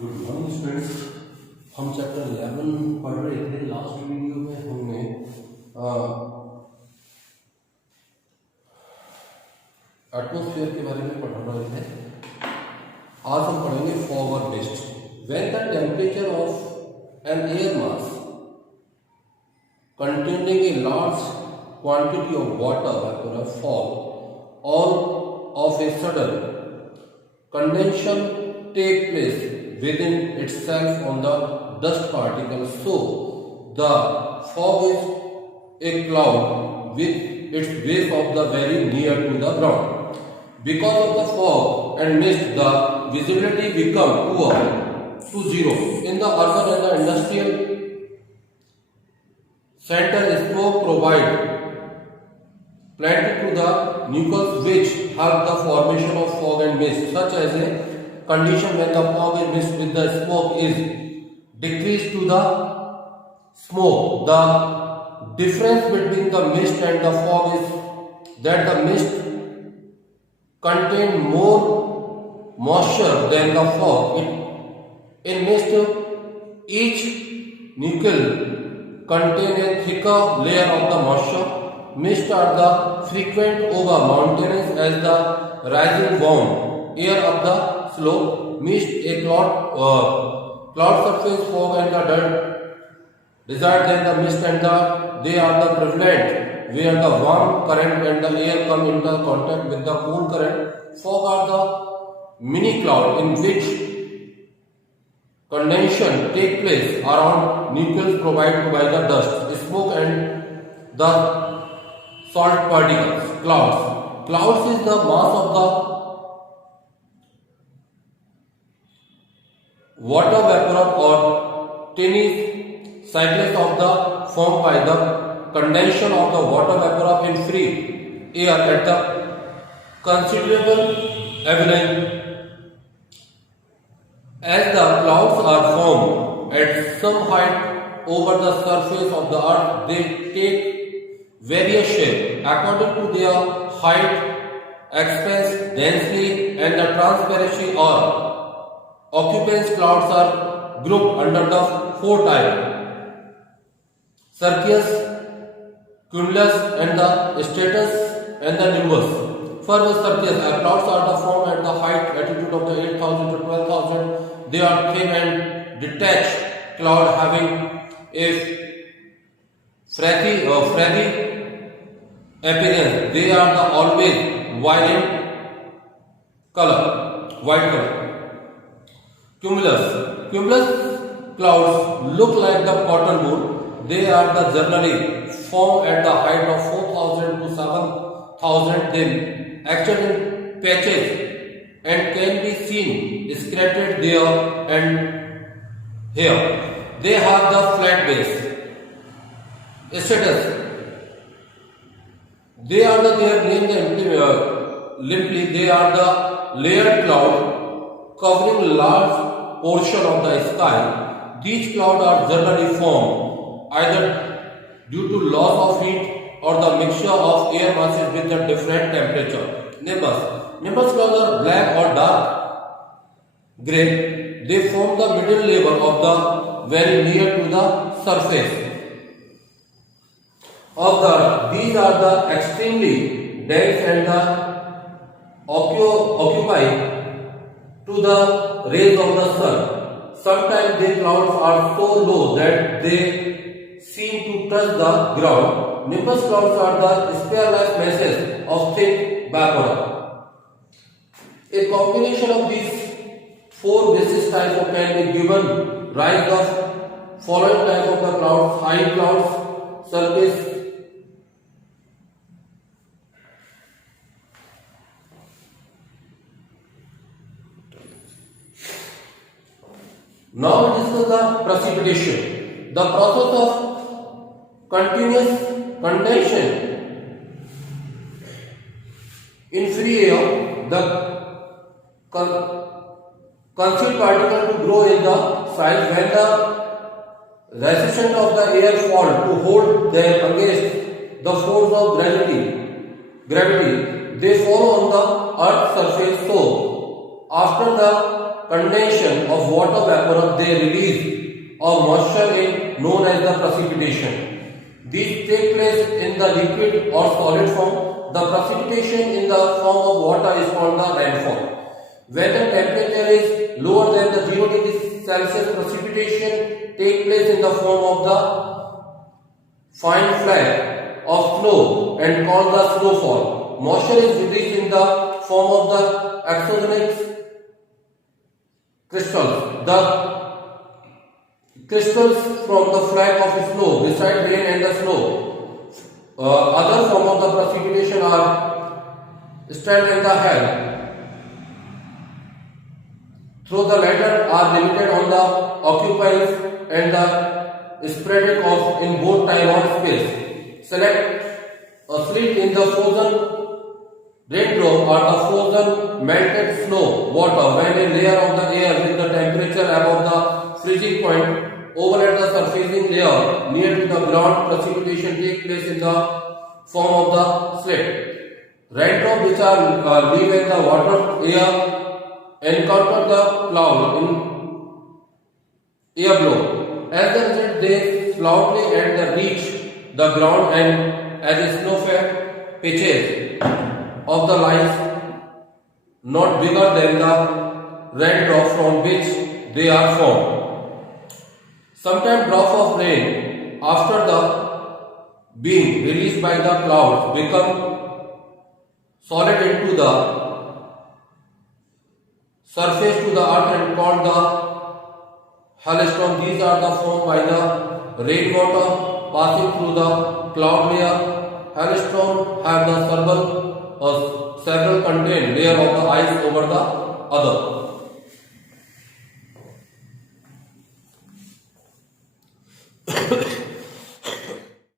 Good morning students. हम chapter 11 पढ़ रहे थे। लास्ट वीडियो में हमने एटमॉस्फेयर के बारे में पढ़ रहे थे। आज हम पढ़ेंगे फॉग और mist. When the temperature of an air mass containing a large quantity of water vapor fall, all of a sudden condensation take place within itself on the dust particles. So the fog is a cloud with its base of the very near to the ground. Because of the fog and mist, the visibility become poor to zero. In the urban and the industrial center, smoke provide plenty to the nucleus which help the formation of fog and mist. Such as a condition when the fog and mist with the smoke is decreased to the smoke. The difference between the mist and the fog is that the mist contain more moisture than the fog. In mist, each nucleus contain a thicker layer of the moisture. Mist are the frequent over mountains as the rising warm air of the slope. Mist a cloud surface, fog and the dirt desert than the mist and they are the prevalent where the warm current and the air come into contact with the cool current. Fog are the mini cloud in which condensation take place around nucleus provided by the dust, smoke and the salt particles. Clouds is the mass of the water vapor or tiny cycles of the formed by the condensation of the water vapor in free air at the considerable avalanche. As the clouds are formed at some height over the surface of the earth, they take various shapes according to their height, expanse, density, and the transparency or occupance. Clouds are grouped under the four types: cirrus, cumulus, and the stratus, and the nimbus. For the cirrus, clouds are formed at the height altitude of the 8,000 to 12,000. They are thin and detached cloud having a frothy appearance. They are the always white color. Cumulus clouds look like the cotton wool. They are the generally formed at the height of 4,000 to 7,000. They actually patches and can be seen scattered there and here. They have the flat base. Stratus. They are their name limply. They are the layered cloud covering large portion of the sky. These clouds are generally formed either due to loss of heat or the mixture of air masses with a different temperature. Nimbus clouds are black or dark grey. They form the middle level of the very near to the surface of the earth. These are the extremely dense and the occupy to the rays of the sun. Sometimes the clouds are so low that they seem to touch the ground. Nimbus clouds are the sphere-like masses of thick vapor. A combination of these four basis types can be given rise of following type of the clouds: high clouds, cirrus, now we discuss the precipitation. The process of continuous condensation in free air, the concealed particle to grow in the size when the resistance of the air fall to hold them against the force of gravity. They fall on the earth's surface. So after the condensation of water vapor, they release of moisture in known as the precipitation. These take place in the liquid or solid form. The precipitation in the form of water is called the rainfall. When the temperature is lower than the 0 degrees Celsius, precipitation take place in the form of the fine flake of snow and called the snowfall. Moisture is released in the form of the exogenous crystals. The crystals from the flake of snow beside rain and the snow. Other form of the precipitation are stand and the hail. Through the latter are limited on the occupies and the spreading of in both time or space. Select a slit in the frozen raindrop or the frozen melted snow water when a layer of the air with the temperature above the freezing point overlap the surfacing layer near to the ground. Precipitation take place in the form of the slit. Raindrops which are leave in the water air encounter the cloud in air blow. As a result, they slowly and reach the ground and as a snowflake patches of the lines not bigger than the raindrop from which they are formed. Sometimes drops of rain after the being released by the clouds become solid into the surface to the earth and called the hailstones. These are the formed by the rainwater passing through the cloud layer. Hailstones have the several contained layer of the ice over the other.